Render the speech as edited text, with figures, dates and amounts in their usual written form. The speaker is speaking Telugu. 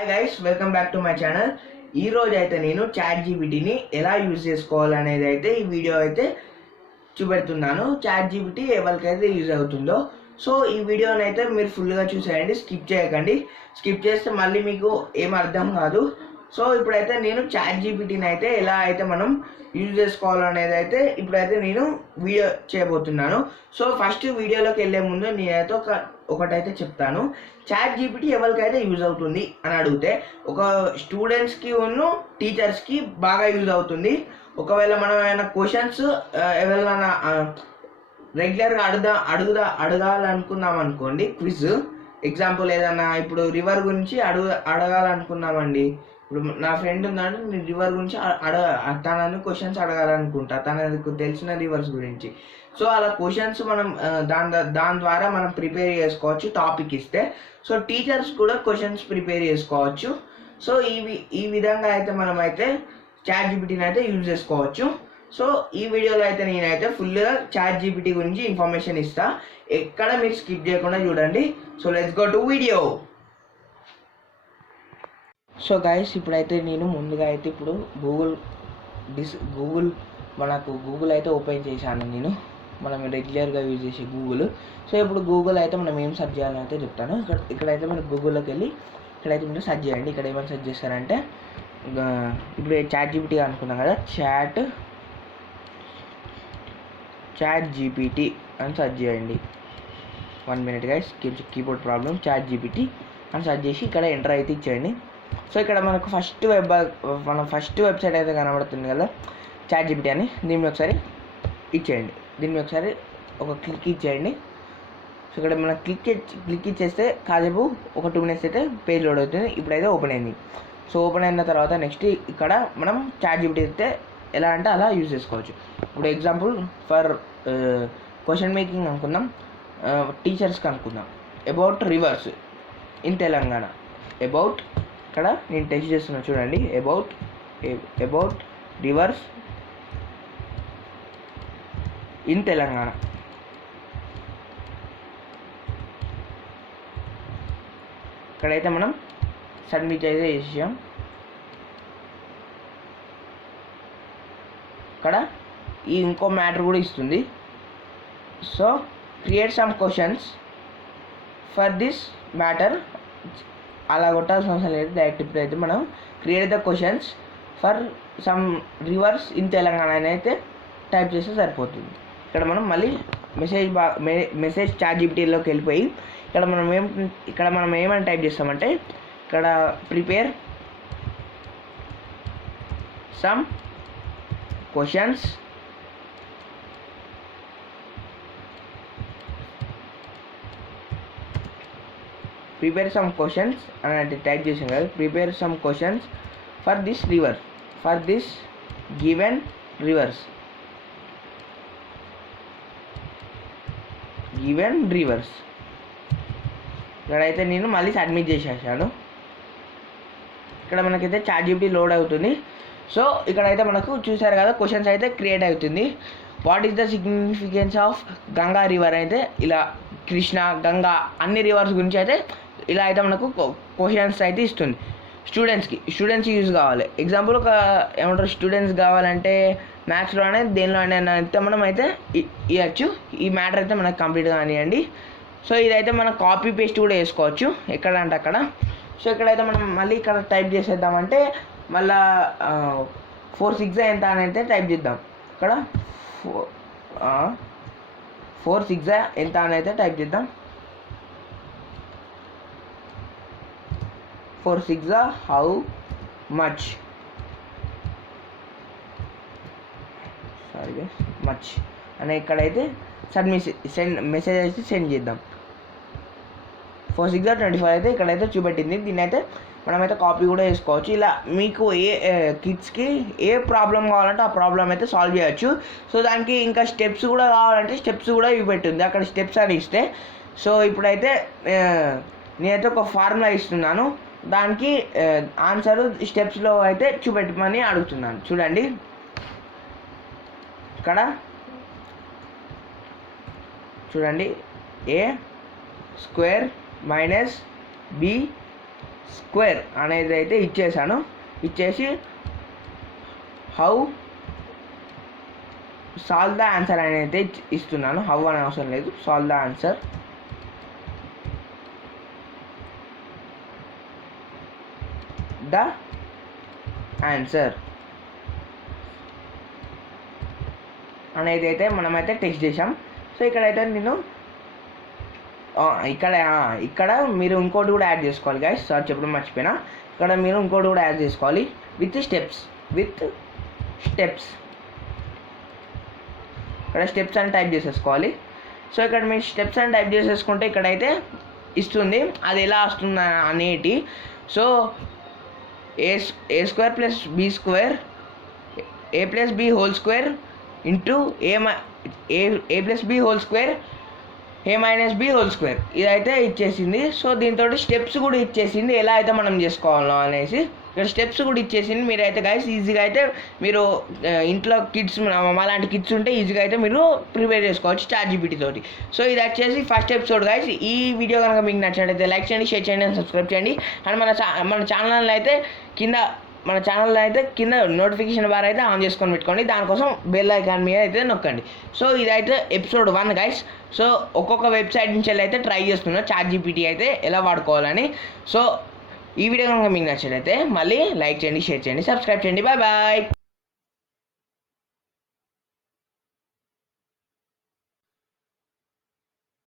Hi guys, welcome back to my channel. ఈ రోజు అయితే నేను చాట్ జీపీటీని ఎలా యూజ్ చేసుకోవాలనేది అయితే ఈ వీడియో అయితే చూపెడుతున్నాను. చాట్ జీపీటీ ఎవరికైతే యూజ్ అవుతుందో సో ఈ వీడియోని అయితే మీరు ఫుల్గా చూసేయండి, స్కిప్ చేయకండి. స్కిప్ చేస్తే మళ్ళీ మీకు ఏం అర్థం కాదు. సో ఇప్పుడైతే నేను చాట్ జీపీటీని అయితే ఎలా అయితే మనం యూజ్ చేసుకోవాలనేది అయితే ఇప్పుడైతే నేను వీడియో చేయబోతున్నాను. సో ఫస్ట్ వీడియోలోకి వెళ్ళే ముందు నేనైతే ఒకటైతే చెప్తాను. చాట్ జీపీటీ ఎవరికైతే యూజ్ అవుతుంది అని అడిగితే ఒక స్టూడెంట్స్కి ఉన్న టీచర్స్కి బాగా యూజ్ అవుతుంది. ఒకవేళ మనం ఏమైనా క్వశ్చన్స్ ఎవరైనా రెగ్యులర్గా అడగాలనుకున్నాం అనుకోండి, క్విజ్ ఎగ్జాంపుల్ ఏదన్నా ఇప్పుడు రివర్ గురించి అడగాలనుకున్నామండి. ఇప్పుడు నా ఫ్రెండ్ ఉన్నాడు, నేను రివర్ గురించి తనని క్వశ్చన్స్ అడగాలనుకుంటా, తనకు తెలిసిన రివర్స్ గురించి. సో అలా క్వశ్చన్స్ మనం దాని ద్వారా మనం ప్రిపేర్ చేసుకోవచ్చు టాపిక్ ఇస్తే. సో టీచర్స్ కూడా క్వశ్చన్స్ ప్రిపేర్ చేసుకోవచ్చు. సో ఈ విధంగా అయితే మనం అయితే చాట్ జీపీటీని అయితే యూజ్ చేసుకోవచ్చు. సో ఈ వీడియోలో అయితే నేనైతే ఫుల్గా చాట్ జీపీటీ గురించి ఇన్ఫర్మేషన్ ఇస్తా. ఎక్కడ మీరు స్కిప్ చేయకుండా చూడండి. So let's go to video. So guys, ఇప్పుడైతే నేను ముందుగా అయితే ఇప్పుడు గూగుల్ అయితే ఓపెన్ చేశాను. నేను మనం రెగ్యులర్గా యూజ్ చేసే గూగుల్. సో ఇప్పుడు గూగుల్ అయితే మనం ఏం సెర్చ్ చేయాలని అయితే చెప్తాను. ఇక్కడైతే మనం గూగుల్లోకి వెళ్ళి ఇక్కడైతే మీరు సెర్చ్ చేయండి. ఇక్కడ ఏమైనా సెర్చ్ చేస్తారంటే ఇప్పుడు చాట్ జీపీటీ అనుకున్నాం కదా, చాట్ జీపీటీ అని సెర్చ్ చేయండి. 1 minute guys, keyboard problem. Chat GPT అని సెర్చ్ చేసి ఇక్కడ ఎంటర్ అయితే ఇచ్చేయండి. సో ఇక్కడ మనకు ఫస్ట్ వెబ్సైట్ అయితే కనబడుతుంది కదా, చాట్ జీపీటీ అని. దీన్ని ఒకసారి ఇచ్చేయండి. దీన్ని ఒకసారి ఒక క్లిక్ ఇచ్చేయండి. సో ఇక్కడ మనం క్లిక్ ఇచ్చేస్తే కాసేపు ఒక 2 minutes అయితే పేజ్ లోడ్ అవుతుంది. ఇప్పుడైతే ఓపెన్ అయింది. సో ఓపెన్ అయిన తర్వాత నెక్స్ట్ ఇక్కడ మనం చాట్ జీపీటీ అయితే ఎలా అంటే అలా యూజ్ చేసుకోవచ్చు. ఇప్పుడు ఎగ్జాంపుల్ ఫర్ క్వశ్చన్ మేకింగ్ అనుకుందాం, టీచర్స్కి అనుకుందాం. About rivers in Telangana. About ఇక్కడ నేను టెక్స్ట్ చేస్తున్నా చూడండి. About rivers in Telangana. ఇక్కడైతే మనం సబ్మిట్ అయితే చేసాం. ఇక్కడ ఈ ఇంకో మ్యాటర్ కూడా ఇస్తుంది. So create some questions for this matter. అలా కొట్టాల్సిన అవసరం లేదు, డైరెక్ట్ ఇప్పుడైతే మనం create the questions for some rivers in Telangana అని అయితే టైప్ చేస్తే సరిపోతుంది. ఇక్కడ మనం మళ్ళీ మెసేజ్ చాట్ జీపీటీలోకి వెళ్ళిపోయి ఇక్కడ మనం ఏమని టైప్ చేస్తామంటే ఇక్కడ ప్రిపేర్ సమ్ క్వశ్చన్స్ అని అంటే టైప్ చేసాం కదా. Prepare some questions for this given reverse. ఇక్కడైతే నేను మళ్ళీ సబ్మిట్ చేసేసాను. ఇక్కడ మనకైతే చాట్ జీపీటీ లోడ్ అవుతుంది. సో ఇక్కడైతే మనకు చూసారు కదా, క్వశ్చన్స్ అయితే క్రియేట్ అవుతుంది. What is the significance of Ganga river అయితే ఇలా కృష్ణ, గంగా అన్ని రివర్స్ గురించి అయితే ఇలా అయితే మనకు క్వశ్చన్స్ అయితే ఇస్తుంది. స్టూడెంట్స్కి యూజ్ కావాలి. ఎగ్జాంపుల్ ఒక ఏమంటారు, స్టూడెంట్స్ కావాలంటే మ్యాథ్స్లోనే దేనిలో అయితే మనం అయితే ఇవ్వచ్చు. ఈ మ్యాటర్ అయితే మనకు కంప్లీట్గా కానివ్వండి. సో ఇదైతే మనం కాపీ పేస్ట్ కూడా వేసుకోవచ్చు ఎక్కడ అంటే అక్కడ. సో ఇక్కడైతే మనం మళ్ళీ ఇక్కడ టైప్ చేసేద్దామంటే మళ్ళా 4 6 ఎంత అని అయితే టైప్ చేద్దాం. ఇక్కడ 4 6 ఎంత అని అయితే టైప్ చేద్దాం. 4 6 హౌ మచ్ అని ఇక్కడైతే మెసేజ్ అయితే సెండ్ చేద్దాం. 4 6 25 అయితే ఇక్కడైతే చూపెట్టింది. దీన్ని అయితే మనమైతే కాపీ కూడా చేసుకోవచ్చు. ఇలా మీకు కిడ్స్కి ఏ ప్రాబ్లం కావాలంటే ఆ ప్రాబ్లం అయితే సాల్వ్ చేయొచ్చు. సో దానికి ఇంకా స్టెప్స్ కూడా కావాలంటే స్టెప్స్ కూడా పెట్టింది అక్కడ, స్టెప్స్ అని ఇస్తే. సో ఇప్పుడైతే నేనైతే ఒక ఫార్ములా ఇస్తున్నాను, దానికి ఆన్సర్ స్టెప్స్లో అయితే చూపెట్టమని అడుగుతున్నాను. చూడండి ఇక్కడ చూడండి, a² - b² స్క్వేర్ అనేది అయితే ఇచ్చేసాను. ఇచ్చేసి హౌ సాల్వ్ ద ఆన్సర్ అనేది అయితే ఇస్తున్నాను. హౌ అనే అవసరం లేదు, solve the answer. The answer అనేది అయితే మనమైతే టెక్స్ట్ చేసాం. సో ఇక్కడైతే నేను ఇక్కడ మీరు ఇంకోటి కూడా యాడ్ చేసుకోవాలి గైస్. సార్ చెప్పడం మర్చిపోయినా, ఇక్కడ మీరు ఇంకోటి కూడా యాడ్ చేసుకోవాలి విత్ స్టెప్స్. ఇక్కడ స్టెప్స్ అని టైప్ చేసేసుకోవాలి. సో ఇక్కడ మీరు స్టెప్స్ అని టైప్ చేసేసుకుంటే ఇక్కడైతే ఇస్తుంది అది ఎలా వస్తుంది అనేటి. So A square plus B square, A plus B whole square into A plus B whole square A minus B whole square ఇదైతే ఇచ్చేసింది. సో దీంతో స్టెప్స్ కూడా ఇచ్చేసింది ఎలా అయితే మనం చేసుకోవాలో అనేసి. ఇక్కడ స్టెప్స్ కూడా ఇచ్చేసింది. మీరైతే గైస్ ఈజీగా అయితే మీరు ఇంట్లో కిడ్స్ అలాంటి కిడ్స్ ఉంటే ఈజీగా అయితే మీరు ప్రిపేర్ చేసుకోవచ్చు ChatGPT తోటి. సో ఇది వచ్చేసి ఫస్ట్ ఎపిసోడ్ గైస్. ఈ వీడియో కనుక మీకు నచ్చినట్లయితే లైక్ చేయండి, షేర్ చేయండి అండ్ సబ్స్క్రైబ్ చేయండి. అండ్ మన ఛానల్ అయితే కింద నోటిఫికేషన్ బార్ అయితే ఆన్ చేసుకొని పెట్టుకోండి. దానికోసం బెల్ ఐకాన్ మీద అయితే నొక్కండి. సో ఇదైతే ఎపిసోడ్ 1 గైస్. సో ఒక్కొక్క వెబ్సైట్ నుంచి అయితే ట్రై చేస్తున్నా ChatGPT అయితే ఎలా వాడుకోవాలని. సో ఈ వీడియో కనుక మీకు నచ్చినట్లయితే మళ్ళీ లైక్ చేయండి, షేర్ చేయండి, సబ్స్క్రైబ్ చేయండి. Bye bye.